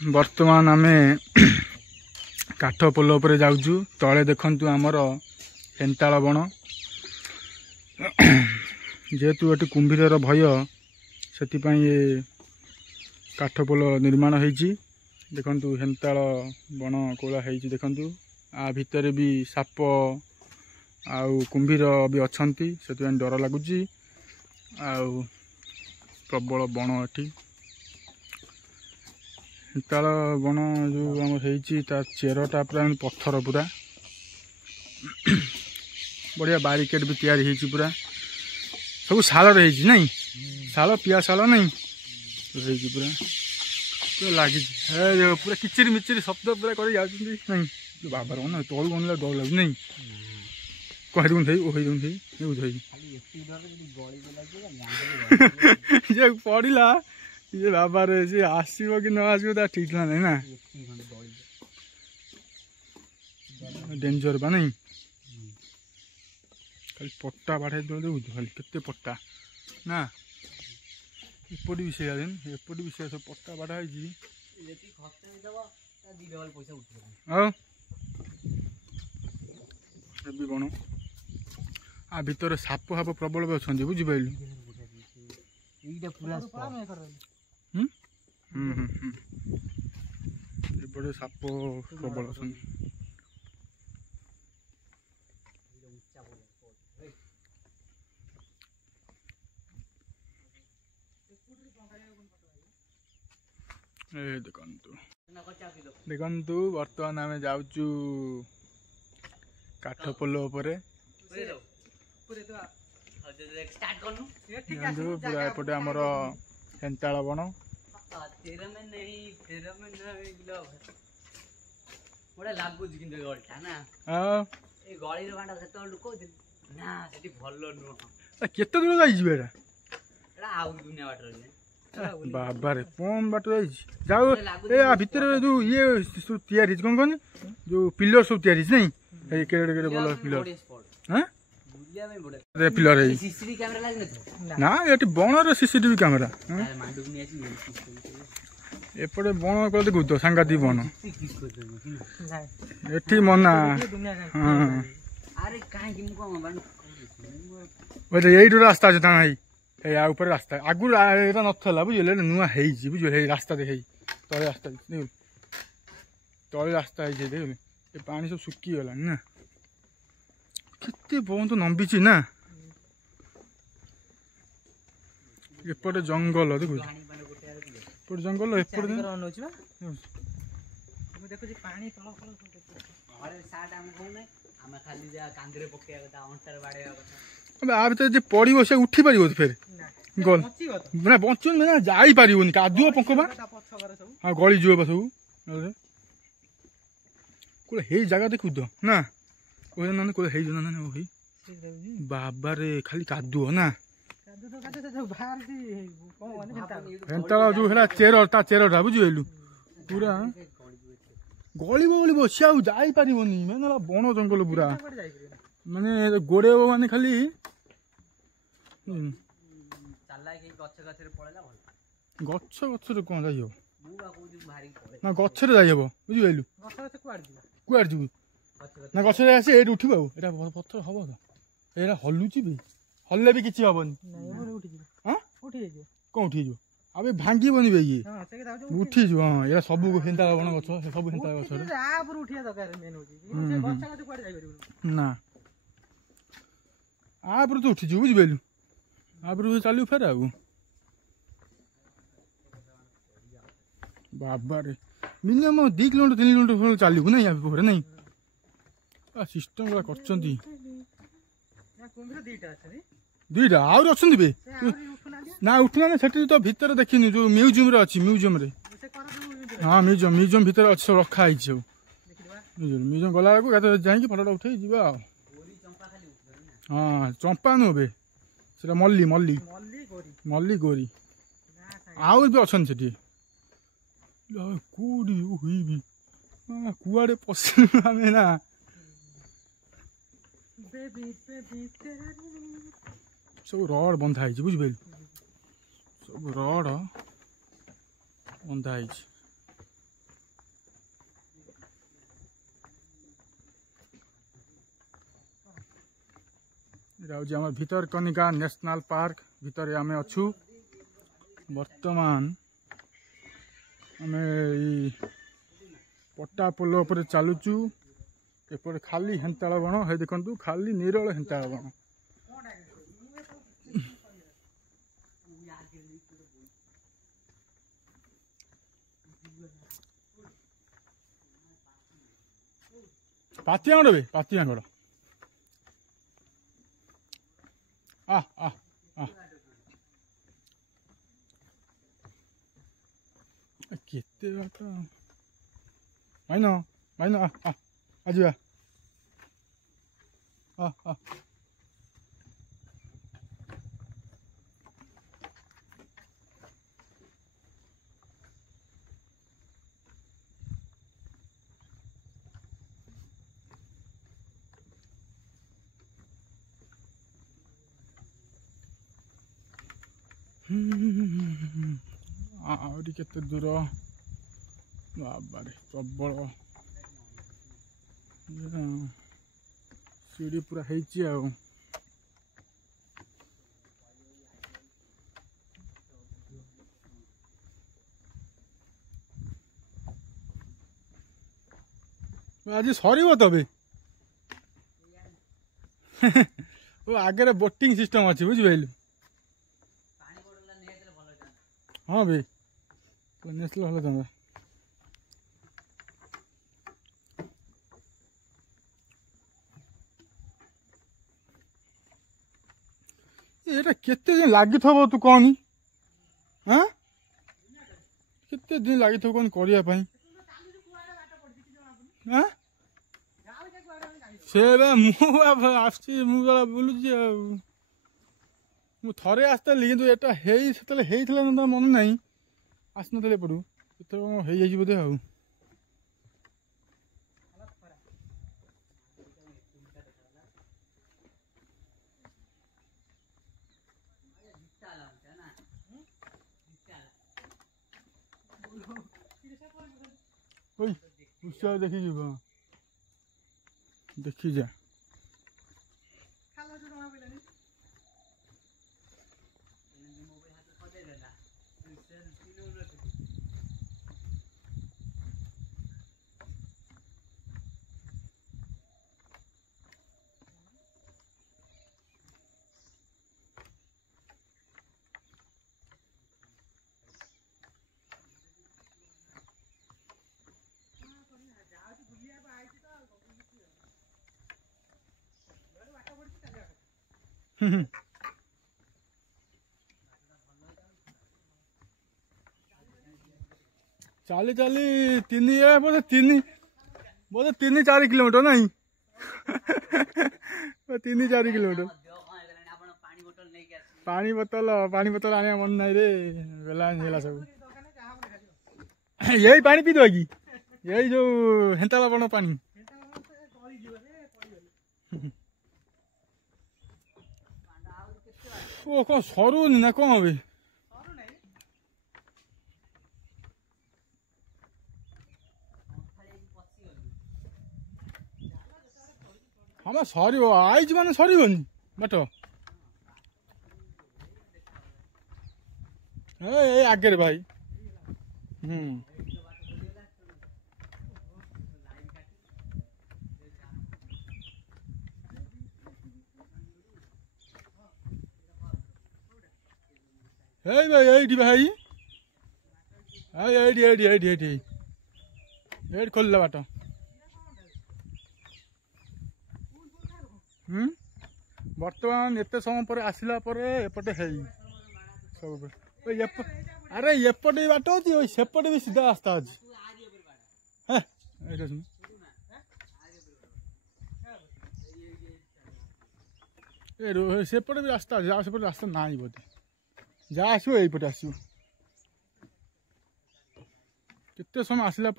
बर्तमान आमे काठ पोल उपरे जाउछु। तले देखंतु आमर हेंताळ बण जेहेतु एटी कुंभीर भय से काठ पोल निर्माण होईची। देखंतु हेंताळ बण कोला होईची। देखंतु आ भितर भी साप आउ कुंभीर भी अछंती से डर लगुची। आउ प्रबल बण एटी हेंताळ बण जो आम होईची ता चेरटा पूरा पत्थर पूरा बढ़िया बारिकेड भी तैयारी होईची। पूरा सब शाल रही नहीं शाल पिया शाल नहीं रही पूरा पूरा लगी पूरा किचिर मिचिर शब्द पूरा कर नहीं बाबा ना तल गन डर लगे नहीं कह पड़ा ये बाबा रे सी आसो कि न आसो ठीक ना नहीं ना डेंजर बा नहीं खाली पट्टा बाढ़े देखु खाली केते पट्टा ना एपट भी से एपट भी से सब पट्टा बाढ़ा बण आ भितर साप हाप प्रबल भी अच्छा बुझिपारू एपटे साप प्रबल अच्छा देखु बर्तमान आम जाऊचु काठ पोल पूरा एपटे आमर हेंताळ बण केते दूर जाइए बाबा रे कम बाट जाऊ ए भितर जो ये सब तैयारी कौन कौन जो पिलर सब तैयारी नहीं केड़े केड़े बल पिलर पिलर ना ये बणर सीसीटीवी कैमेरा एपटे बण कल देखु तो सांगातिक बण एठी मना यही रास्ता अच्छे भाई या ऊपर रास्ता आगु एटा नथला बुझे नुआ बुझे रास्ता देखे तले रास्ता तले रास्ता देख पानी सब सुखी गला ना केते बहुत नंबीची ना एपटे जंगल देखु एपटे जंगल एपटे आ भर पड़ो से उठी पार फिर गल ना बचुन ना जापर कादुआ पंकबा हाँ गली जीव सब कोई जगह देखु तो ना कोई बाबा रे खाली कादुआ ना हेंताळ जो है चेर ता चेरटा बुझिलु पूरा गलिब गलिब सी आईपार मैंने बण जंगल पूरा माने गोड़े माने खाली गछ गछ कौन जाइब ना गचर जाइब बुझिपारू कुआड़ जीव ना गच आसी ये उठब आउ पत्थर हम तो ये हलुची भी हल्ले भी किसी हेनी कौन उठी अब भांगबनी बे ये उठी हाँ ये सब हेंताळ बण गछ सब हेंताळ गछ ना आपर तो उठी बुझिपारू आपर चलू फेर आ बाबा रे मिनिमम 2 किलोमीटर 3 किलोमीटर चलू ना पोखर नहीं सिस्टम गुला कर दुईटा आउर अच्छा बे ना उठुना से तो भितर देखनी जो म्यूजियम रे अच्छी म्यूजियम रे हाँ म्यूजियम भितर अच्छे सब रखाई सब म्यूजियम गला बेलू जाकि फटा उठे जा हाँ चंपा नुह बे से मल्ली मल्ली मल्ली गोरी आउर भी अच्छा से कौड़ी हुई कुआड़े पशु आम ना सब रड बंधा बुझिपारू सब रड बंधा यहाँ हूँ भितरकनिका नेशनल पार्क भितर आम अच्छू बर्तमान आम पट्टा पोल पर चलुचु एपटे खाली हेन्ताल बण है देखु खाली निरल हेन्ताल बण पातिया बे पातिया गड़ आ आ आ केते बात माइन माइन आ आ आज आ आ आहरी केते दूर बाबारे प्रबल सीढ़ी पूरा ହେଇଛି ଆଉ आज सरीब तबे आगे बोटिंग सिस्टम अच्छी बुझिपारू हाँ भाई नेसले भल था ये केते दिन लगी तू कहनी हाँ केते दिन लगी कौन करने से मुझे बुलूची थे आसती कि एटा मन ना आसन एपटू ये बोधे आ उत्साह देखी देखी जा चाली चाली तीन बोधे तीन 4 किलोमीटर नहीं 3-4 किलोमीटर पानी बोतल आने मन ना रे बेला सब यही पानी पीदे कि यही जो हेन्ताला बण पानी ओ कौन सरुनी ना कौन भाई हाँ सर आईज मान सरबनी बाट ए आगे भाई भाई ये भाई ये खोल बाट बर्तमान एत समय पर आसला एपटे है सब अरे एपटे बाट अच्छी सेपटे भी सीधा रास्ता अच्छी सेपटे भी रास्ता अच्छे सेपटे रास्ता ना बोधे जहाँ आसो यहीपटे आसो केते समय आसला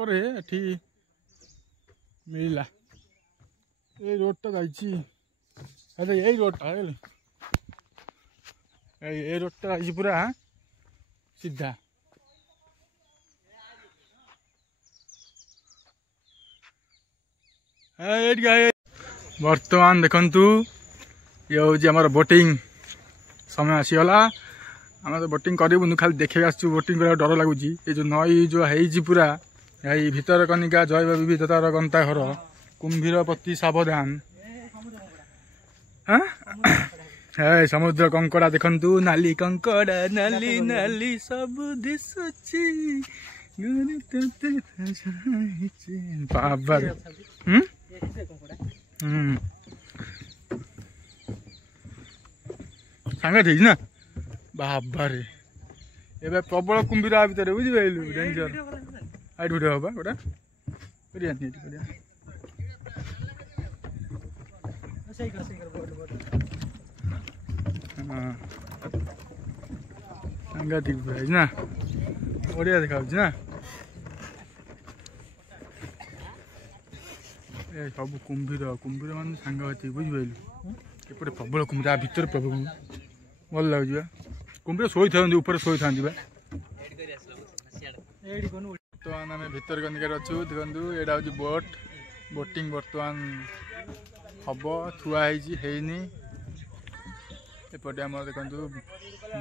मिलला ये रोडटा जाइए यही रोडटा ये रोडटा जाइए पूरा सीधा बर्तमान देखंतु ये हूँ आमर बोटिंग समय आसीगला आम तो बोटिंग करूँ खाली देखे आसु बोटिंग कर डर लगुच ये जो नई जो है पूरा यही भितरकनिका जैव विविधतार गंताघर कुंभीर प्रति सावधान हाँ समुद्र कंकड़ा देखु नाली कंकड़ा नाली नाली सब दिशुची बाबर सांगा ठीक ना बाबारे एबे प्रबल कुंभीर आ भितर बुझिपाइलु डेंजर आइट भिडियो हबा गोटा बढ़िया नीट बढ़िया हां सांगातिक प्राइस ना बढ़िया देखा ना ए सब कुंभीर कुंभीर मान सांगातिक बुझिपाइलु एपटे प्रबल कुंभीर आ भितर प्रबल भल लगे कुंभीर शोई था ऊपर शोई था बर्तमान आम भितर कनिकार अच्छु देखु यहाँ हूँ बोट बोटिंग बर्तमान हम थुआनी एपटे आम देखु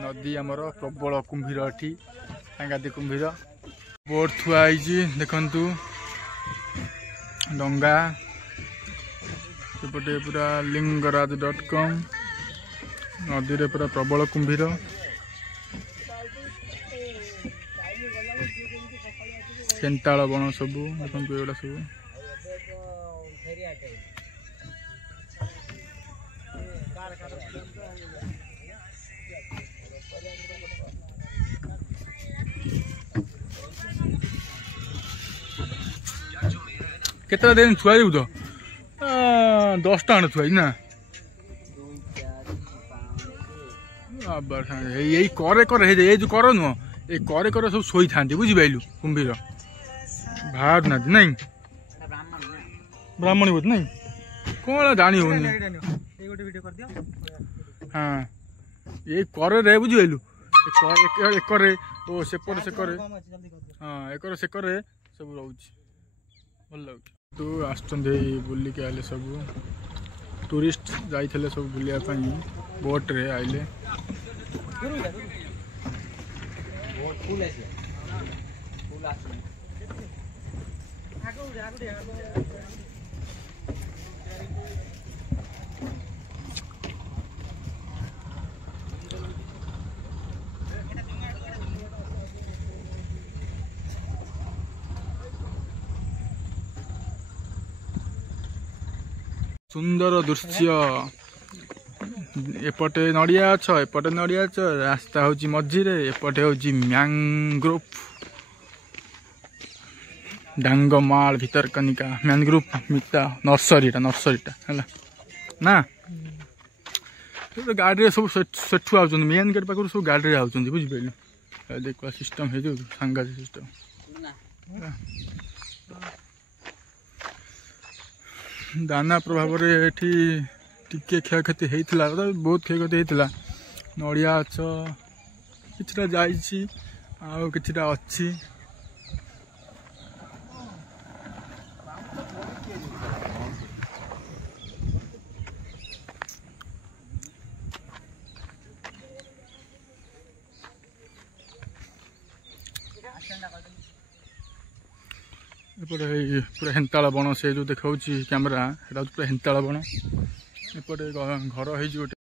नदी आमर प्रबल कुंभीर एटी सांगातिक कुंभीर बोट थुआई देखु डंगा एपटे पूरा लिंगराज.com नदी रे पूरा प्रबल कुंभीर केन्ताल बण सब देखो एगुड़ा सब केतला दिन छुआ तो 10 टा छुआ ना यही करे करे ये जो कर नुह ये करे करे सब शोई था बुझिपाइलु कुंभीर बाहर ना नहीं ब्राह्मणी बोध नहीं कौन जानी हो हाँ ये करे रे बुझिपाइलु एकरे ओ सेपर से करे हाँ एकर से करे सब रोच भल लगे तो आसुँच बुलिक आए सब टूरिस्ट जाइए सब बुलिया बोट रे आइले सुंदर दृश्य एपटे नड़िया गछ एपटे नड़िया गछ रास्ता हूँ मझीरे एपटे हूँ मैंग्रोव डांगमाल भितरकनिका मैंग्रोव मिता नर्सरीटा है ना गाड़ी सब सेठू आउट मेन गेट पाखर सब गाड़ी आउट बुझिपारे देख सिस्टम है सांगातिक सिस्टम दाना प्रभाव में टिके क्षयक्षति होता बहुत क्षयक्षति होता नड़िया गछ किछटा जाइछि आउ किछटा अछि एपटे पूरा हेन्ताल बण से जो देखा कैमेरा पूरा हेन्ताल बण एपटे घर हो गोटे